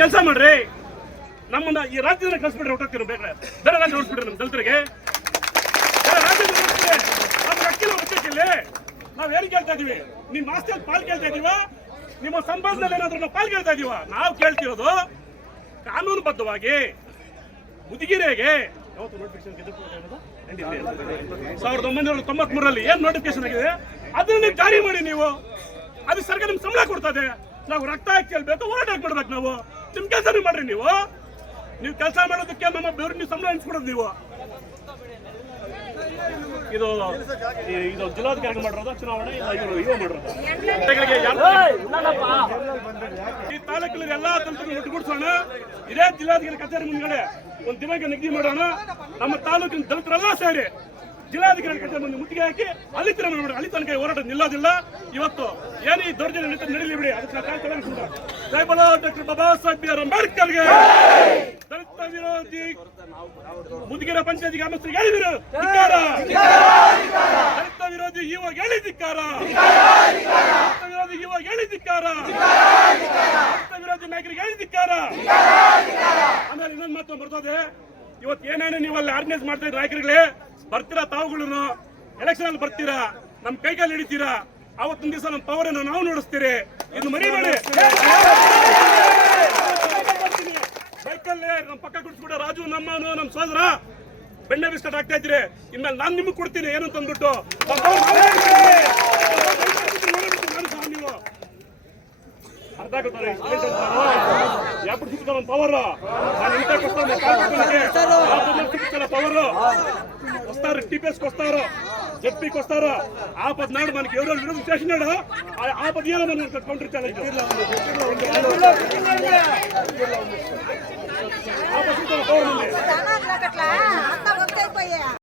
ಕೆಲಸ ಮಾಡ್ರಿ. ನಮ್ಮನ್ನ ಈ ರಾಜ್ಯದಿಂದ ಕಳಿಸ್ಬಿಡ್ರಿ ಹೊಟ್ಟೋಗ್ತೀರಿ ಬೇಕಾದ್ರೆ ಬೇರೆ ರಾಜ್ಯ ಹೊಡ್ಸ್ಬಿಡ್ರಿ ನಮ್ಮ ದಲಿತರಿಗೆ. ಬೇರೆ ರಾಜ್ಯದಿಂದ ಹೊರಡ್ಸ್ಬಿಡ್ರಿ. ನಾವು ಏನ್ ಕೇಳ್ತಾ ಇದೀವಿ? ನಿಮ್ಮ ಆಸ್ತಿಯಲ್ಲಿ ಪಾಲ್ ಕೇಳ್ತಾ ಇದೀವ? ನಿಮ್ಮ ಸಂಬಂಧದಲ್ಲಿ ಏನಾದ್ರೂ ನಾವು ಪಾಲ್ ಕೇಳ್ತಾ ಇದೀವ? ನಾವು ಕೇಳ್ತಿರೋದು ಕಾನೂನುಬದ್ಧವಾಗಿ ಮುದಿಗಿರೆಗೆ ನೋಟಿಫಿಕೇಶನ್ ಸಾವಿರದ ಒಂಬೈನೂರ ತೊಂಬತ್ ಏನು ನೋಟಿಫಿಕೇಶನ್ ಆಗಿದೆ? ಅದನ್ನ ನೀವು ಜಾರಿ ಮಾಡಿ ನೀವು. ಅದು ಸರ್ಕಾರ ನಿಮ್ಗೆ ಸಂಬಳ ಕೊಡ್ತದೆ ನಾವು ರಕ್ತ ಹಾಕಿ ಕೇಳ್ಬೇಕು ಹೋರಾಟ ಮಾಡ್ಬೇಕು ನಾವು. ನಿಮ್ ಕೆಲಸ ಮಾಡ್ರಿ ನೀವು. ನೀವು ಕೆಲಸ ಮಾಡೋದಕ್ಕೆ ನಮ್ಮ ಬೇರೆ ನೀವು ಸಂಬಳ ಹಂಚ್ಕೊಡೋದು ನೀವು. ಇದು ಇದು ಜಿಲ್ಲಾಧಿಕಾರಿ ಮಾಡಿರೋದು ಚುನಾವಣೆ? ಇಲ್ಲ ಇವರು ಇವ ಮಾಡಿರೋದು? ಈ ತಾಲೂಕಲ್ಲಿ ಎಲ್ಲಾ ತಂತ್ರಗಳು ಒಟ್ಟುಗೂಡಿಸೋಣ. ಇದೇ ಜಿಲ್ಲಾಧಿಕಾರಿ ಕಚೇರಿ ಮುಂದ್ಗಡೆ ಒಂದು ದಿನಕ್ಕೆ ನಿಗದಿ ಮಾಡೋಣ. ನಮ್ಮ ತಾಲೂಕಿನ ದಲಿತರೆಲ್ಲ ಸೇರಿ ಜಿಲ್ಲಾಧಿಕಾರಿ ಕಚೇರಿ ಮುಂದೆ ಮುತ್ತಿಗೆ ಹಾಕಿ ಅಲ್ಲಿ ತರ ಮಾಡಿ ಅಲ್ಲಿ ತನಕ ಹೋರಾಟ ನಿಲ್ಲೋದಿಲ್ಲ. ಇವತ್ತು ಏನು ಈ ದೌರ್ಜನ್ಯ ನಡೀಲಿ ಬಿಡಿ. ಅದಕ್ಕೆ ಡಾಕ್ಟರ್ ಬಾಬಾ ಸಾಹೇಬ್ ದಲಿತ ವಿರೋಧಿ ಮುದುಗಿರ ಪಂಚಾಯತಿ ಗ್ರಾಮಸ್ಥರಿಗೆ ಹೇಳಿದ್ರು. ದಲಿತ ವಿರೋಧಿ ಇವಾಗ ಹೇಳಿದಿಕ್ಕಾರ ದಲಿತ ವಿರೋಧಿ ಇವಾಗ ಹೇಳಿದಿಕ್ಕಾರ ದಲಿತ ವಿರೋಧಿ ನಾಯಕರಿಗೆ ಹೇಳಿದಿಕ್ಕಾರ ಆಮೇಲೆ ಇನ್ನೊಂದು ಮಾತು ಬರ್ತದೆ. ಇವತ್ತು ಏನೇನು ನೀವು ಅಲ್ಲಿ ಆರ್ಗನೈಸ್ ಮಾಡ್ತಾ ಇದ್ರೆ ನಾಯಕರುಗಳೇ? ಬರ್ತೀರಾ ತಾವುಗಳನ್ನು? ಎಲೆಕ್ಷನ್ ಅಲ್ಲಿ ಬರ್ತೀರಾ? ನಮ್ ಕೈಗಾಲಿ ಹಿಡಿತೀರಾ? ಅವತ್ತಿನ ದಿವಸ ನಮ್ಮ ಪವರ್ ಅನ್ನು ನಾವು ನೋಡಿಸ್ತೀರಿ. ಇದು ಮರಿಬೇಡಿ. ಸೈಕಲ್ ನಮ್ಮ ಪಕ್ಕ ಕುಡಿಸ್ಬಿಟ್ಟ ರಾಜು, ನಮ್ಮನು ನಮ್ಮ ಸೋದರ. ಬೆಣ್ಣೆ ಬಿಸ್ಕಟ್ ಆಗ್ತಾ ಇದ್ರೆ ಇನ್ಮೇಲೆ ನಾನು ನಿಮಗೆ ಕೊಡ್ತೀನಿ, ಏನು ತಂದ್ಬಿಟ್ಟು ನೀವು ಅರ್ಧ ಪವರ್ ನಾನು ಇಂಥ ಕೊಡ್ತಾನೆ ಪವರ್ వస్తారు టీపీఎస్కి వస్తారో? జెడ్పీకి వస్తారో? ఆపద్ నాడు మనకి ఎవరో విడుదల చేసినాడో? ఆపద మనం కౌంటర్ ఛాలెంజ్ ఆపద గవర్నమెంట్